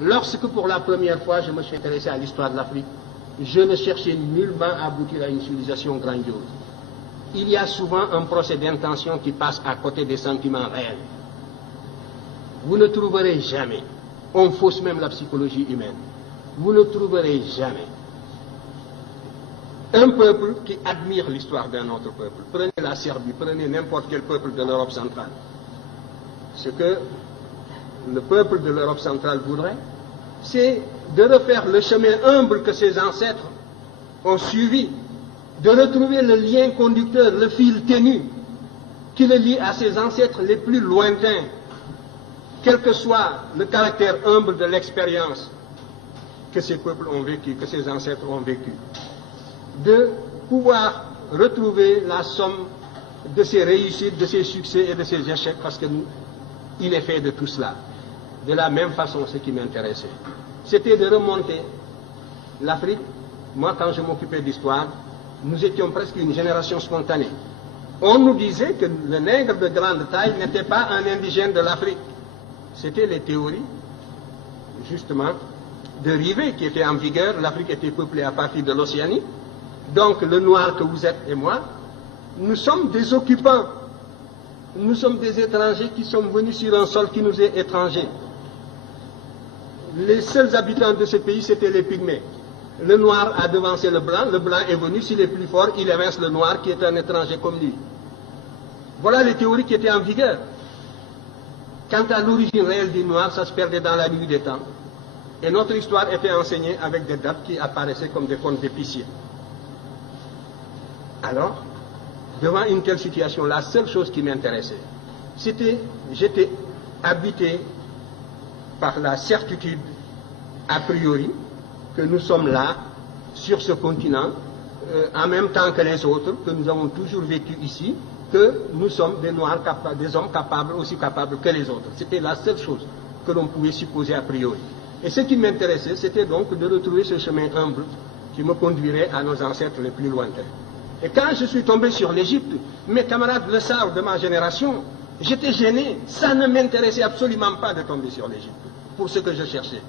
Lorsque pour la première fois je me suis intéressé à l'histoire de l'Afrique, je ne cherchais nullement à aboutir à une civilisation grandiose. Il y a souvent un procès d'intention qui passe à côté des sentiments réels. Vous ne trouverez jamais, on fausse même la psychologie humaine, vous ne trouverez jamais un peuple qui admire l'histoire d'un autre peuple. Prenez la Serbie, prenez n'importe quel peuple de l'Europe centrale. Ce que le peuple de l'Europe centrale voudrait, c'est de refaire le chemin humble que ses ancêtres ont suivi, de retrouver le lien conducteur, le fil ténu qui le lie à ses ancêtres les plus lointains, quel que soit le caractère humble de l'expérience que ces peuples ont vécu, que ces ancêtres ont vécu. De pouvoir retrouver la somme de ses réussites, de ses succès et de ses échecs, parce que il est fait de tout cela. De la même façon, ce qui m'intéressait, c'était de remonter l'Afrique. Moi, quand je m'occupais d'histoire, nous étions presque une génération spontanée. On nous disait que le nègre de grande taille n'était pas un indigène de l'Afrique. C'était les théories, justement, de Rivet qui étaient en vigueur. L'Afrique était peuplée à partir de l'Océanie. Donc, le noir que vous êtes et moi, nous sommes des occupants. Nous sommes des étrangers qui sommes venus sur un sol qui nous est étranger. Les seuls habitants de ce pays, c'était les Pygmées. Le noir a devancé le blanc est venu, s'il est plus fort, il évince le noir qui est un étranger comme lui. Voilà les théories qui étaient en vigueur. Quant à l'origine réelle du noir, ça se perdait dans la nuit des temps. Et notre histoire était enseignée avec des dates qui apparaissaient comme des contes d'épicier. Alors, devant une telle situation, la seule chose qui m'intéressait, j'étais habité par la certitude, a priori, que nous sommes là, sur ce continent, en même temps que les autres, que nous avons toujours vécu ici, que nous sommes des Noirs, des hommes capables, aussi capables que les autres. C'était la seule chose que l'on pouvait supposer a priori. Et ce qui m'intéressait, c'était donc de retrouver ce chemin humble qui me conduirait à nos ancêtres les plus lointains. Et quand je suis tombé sur l'Égypte, mes camarades le savent de ma génération, j'étais gêné. Ça ne m'intéressait absolument pas de tomber sur l'Égypte, pour ce que je cherchais.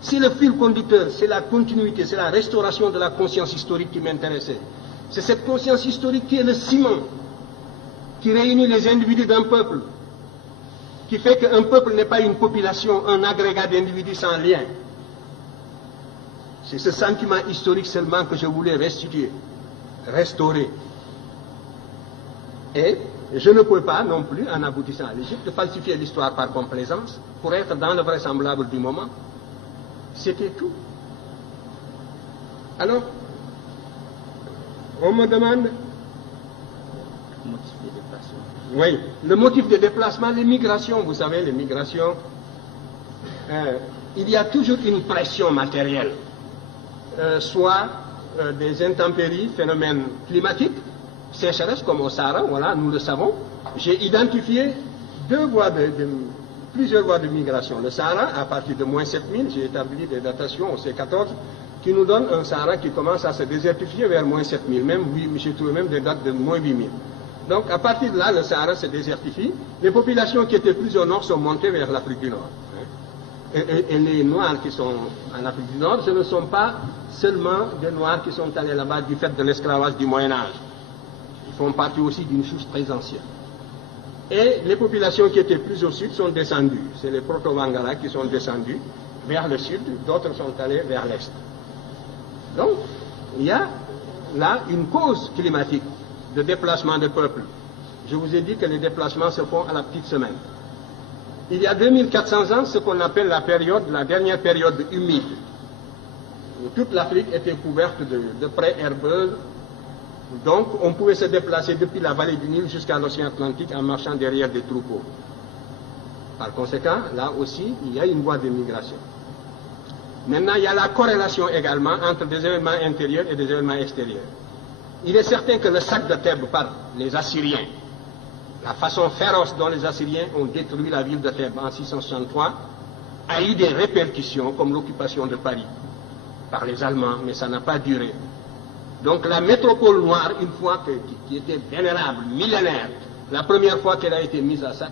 Si le fil conducteur, c'est la continuité, c'est la restauration de la conscience historique qui m'intéressait. C'est cette conscience historique qui est le ciment, qui réunit les individus d'un peuple, qui fait qu'un peuple n'est pas une population, un agrégat d'individus sans lien. C'est ce sentiment historique seulement que je voulais restituer, restaurer. Et je ne pouvais pas non plus, en aboutissant à l'Égypte, falsifier l'histoire par complaisance, pour être dans le vraisemblable du moment. C'était tout. Alors, on me demande... Oui, le motif de déplacement, les migrations, vous savez, les migrations, il y a toujours une pression matérielle, soit des intempéries, phénomènes climatiques, sécheresse comme au Sahara, voilà, nous le savons. J'ai identifié plusieurs voies de migration. Le Sahara, à partir de moins 7000, j'ai établi des datations au C14, qui nous donnent un Sahara qui commence à se désertifier vers moins 7000, même, oui, j'ai trouvé même des dates de moins 8000. Donc, à partir de là, le Sahara se désertifie. Les populations qui étaient plus au nord sont montées vers l'Afrique du Nord. Et les Noirs qui sont en Afrique du Nord, ce ne sont pas seulement des Noirs qui sont allés là-bas du fait de l'esclavage du Moyen-Âge. Ils font partie aussi d'une souche très ancienne. Et les populations qui étaient plus au sud sont descendues. C'est les Proto-Wangara qui sont descendus vers le sud, d'autres sont allés vers l'est. Donc, il y a là une cause climatique de déplacement de peuples. Je vous ai dit que les déplacements se font à la petite semaine. Il y a 2400 ans, ce qu'on appelle la dernière période humide, où toute l'Afrique était couverte de prairies herbeuses. Donc, on pouvait se déplacer depuis la vallée du Nil jusqu'à l'océan Atlantique en marchant derrière des troupeaux. Par conséquent, là aussi, il y a une voie de migration. Maintenant, il y a la corrélation également entre des événements intérieurs et des événements extérieurs. Il est certain que le sac de Thèbes par les Assyriens, la façon féroce dont les Assyriens ont détruit la ville de Thèbes en 663, a eu des répercussions comme l'occupation de Paris par les Allemands, mais ça n'a pas duré. Donc la métropole noire, une fois qui était vénérable, millénaire, la première fois qu'elle a été mise à sac,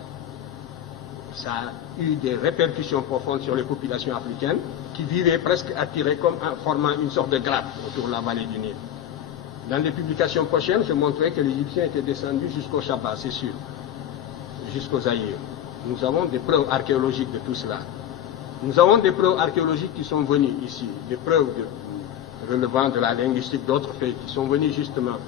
ça a eu des répercussions profondes sur les populations africaines qui vivaient presque attirées comme en formant une sorte de grappe autour de la vallée du Nil. Dans les publications prochaines, je montrerai que les Égyptiens étaient descendus jusqu'au Chaba, c'est sûr, jusqu'au Zaïre. Nous avons des preuves archéologiques de tout cela. Nous avons des preuves archéologiques qui sont venues ici, des preuves relevant de la linguistique, d'autres faits qui sont venus justement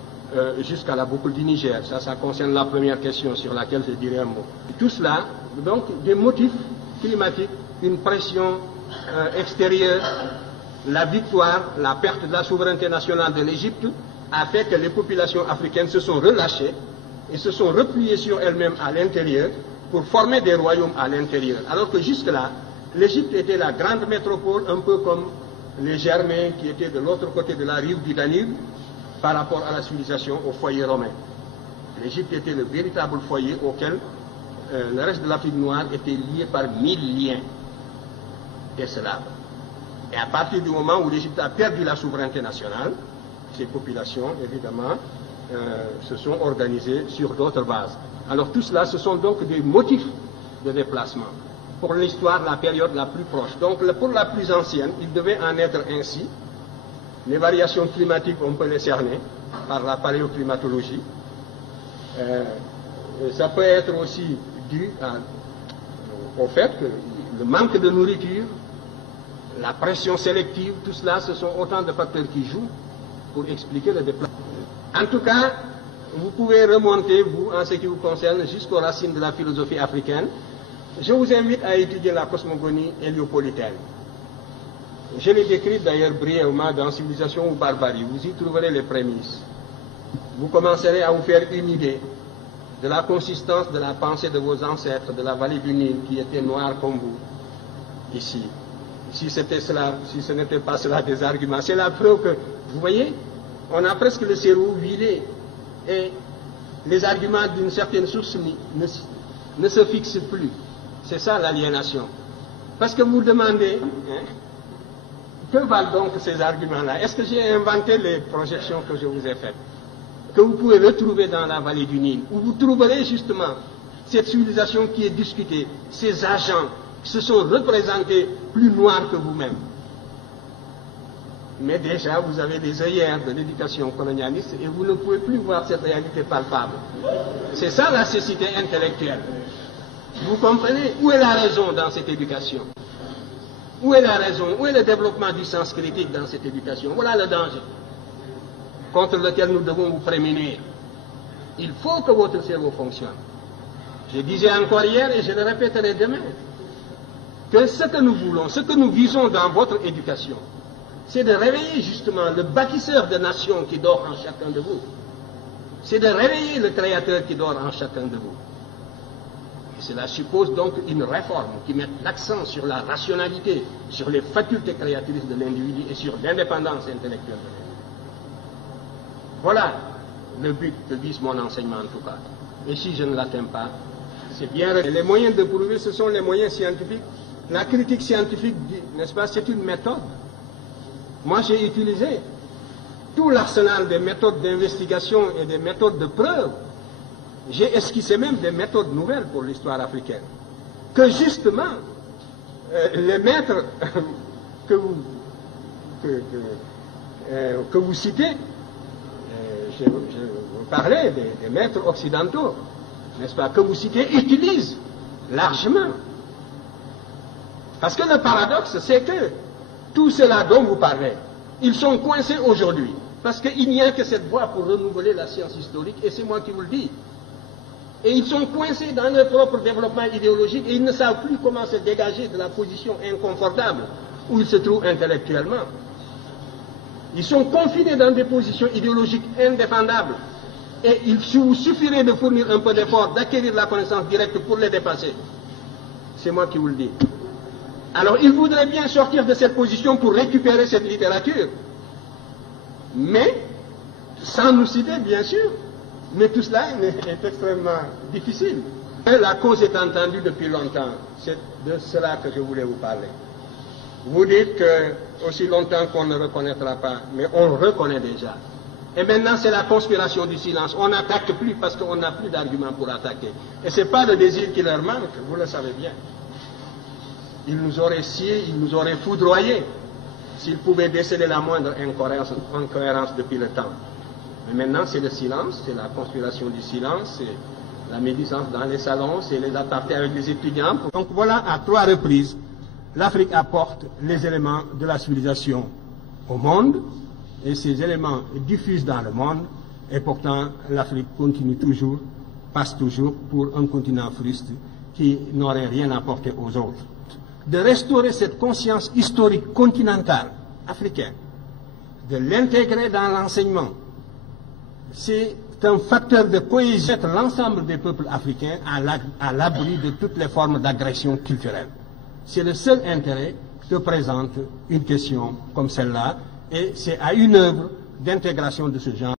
jusqu'à la boucle du Niger. Ça concerne la première question sur laquelle je dirai un mot. Tout cela, donc, des motifs climatiques, une pression extérieure, la victoire, la perte de la souveraineté nationale de l'Égypte a fait que les populations africaines se sont relâchées et se sont repliées sur elles-mêmes à l'intérieur pour former des royaumes à l'intérieur. Alors que jusque-là, l'Égypte était la grande métropole, un peu comme les Germains qui étaient de l'autre côté de la rive du Danube par rapport à la civilisation, au foyer romain. L'Égypte était le véritable foyer auquel le reste de l'Afrique noire était lié par 1000 liens des Slaves. Et à partir du moment où l'Égypte a perdu la souveraineté nationale, ces populations, évidemment, se sont organisées sur d'autres bases. Alors tout cela, ce sont donc des motifs de déplacement. Pour l'histoire, la période la plus proche. Donc pour la plus ancienne, il devait en être ainsi. Les variations climatiques, on peut les cerner par la paléoclimatologie. Ça peut être aussi dû au fait que le manque de nourriture, la pression sélective, tout cela, ce sont autant de facteurs qui jouent pour expliquer le déplacement. En tout cas, vous pouvez remonter, vous, en ce qui vous concerne, jusqu'aux racines de la philosophie africaine. Je vous invite à étudier la cosmogonie héliopolitaine. Je l'ai décrite d'ailleurs brièvement dans Civilisation ou Barbarie. Vous y trouverez les prémices. Vous commencerez à vous faire une idée de la consistance de la pensée de vos ancêtres de la vallée du Nil qui étaient noirs comme vous, ici. Si c'était cela, si ce n'était pas cela des arguments, c'est la preuve que, vous voyez, on a presque le cerveau vidé et les arguments d'une certaine source ne se fixent plus. C'est ça l'aliénation. Parce que vous demandez, que valent donc ces arguments-là? Est-ce que j'ai inventé les projections que je vous ai faites, que vous pouvez retrouver dans la vallée du Nil, où vous trouverez justement cette civilisation qui est discutée, ces agents qui se sont représentés plus noirs que vous-même. Mais déjà, vous avez des œillères de l'éducation colonialiste et vous ne pouvez plus voir cette réalité palpable. C'est ça la cécité intellectuelle. Vous comprenez? Où est la raison dans cette éducation? Où est la raison? Où est le développement du sens critique dans cette éducation? Voilà le danger contre lequel nous devons vous prémunir. Il faut que votre cerveau fonctionne. Je disais encore hier et je le répéterai demain, que ce que nous voulons, ce que nous visons dans votre éducation, c'est de réveiller justement le bâtisseur de nations qui dort en chacun de vous. C'est de réveiller le créateur qui dort en chacun de vous. Et cela suppose donc une réforme qui mette l'accent sur la rationalité, sur les facultés créatrices de l'individu et sur l'indépendance intellectuelle de l'individu. Voilà le but que vise mon enseignement en tout cas. Et si je ne l'atteins pas, c'est bien. Les moyens de prouver, ce sont les moyens scientifiques. La critique scientifique, n'est-ce pas, c'est une méthode. Moi, j'ai utilisé tout l'arsenal des méthodes d'investigation et des méthodes de preuve. J'ai esquissé même des méthodes nouvelles pour l'histoire africaine. Que justement, les maîtres que vous citez, je vous parlais des maîtres occidentaux, n'est-ce pas, que vous citez, utilisent largement. Parce que le paradoxe, c'est que tout cela dont vous parlez, ils sont coincés aujourd'hui. Parce qu'il n'y a que cette voie pour renouveler la science historique, et c'est moi qui vous le dis. Et ils sont coincés dans leur propre développement idéologique et ils ne savent plus comment se dégager de la position inconfortable où ils se trouvent intellectuellement. Ils sont confinés dans des positions idéologiques indéfendables. Et il vous suffirait de fournir un peu d'effort, d'acquérir la connaissance directe pour les dépasser. C'est moi qui vous le dis. Alors ils voudraient bien sortir de cette position pour récupérer cette littérature. Mais, sans nous citer, bien sûr, mais tout cela est extrêmement difficile. Et la cause est entendue depuis longtemps. C'est de cela que je voulais vous parler. Vous dites que aussi longtemps qu'on ne reconnaîtra pas, mais on reconnaît déjà. Et maintenant, c'est la conspiration du silence. On n'attaque plus parce qu'on n'a plus d'arguments pour attaquer. Et ce n'est pas le désir qui leur manque, vous le savez bien. Ils nous auraient sciés, ils nous auraient foudroyés s'ils pouvaient déceler la moindre incohérence depuis le temps. Mais maintenant, c'est le silence, c'est la conspiration du silence, c'est la médisance dans les salons, c'est les apartés avec les étudiants. Donc voilà, à 3 reprises, l'Afrique apporte les éléments de la civilisation au monde, et ces éléments diffusent dans le monde, et pourtant l'Afrique continue toujours, passe toujours pour un continent fruste qui n'aurait rien apporté aux autres. De restaurer cette conscience historique continentale africaine, de l'intégrer dans l'enseignement, c'est un facteur de cohésion, mettre l'ensemble des peuples africains à l'abri de toutes les formes d'agression culturelle. C'est le seul intérêt que présente une question comme celle-là, et c'est à une œuvre d'intégration de ce genre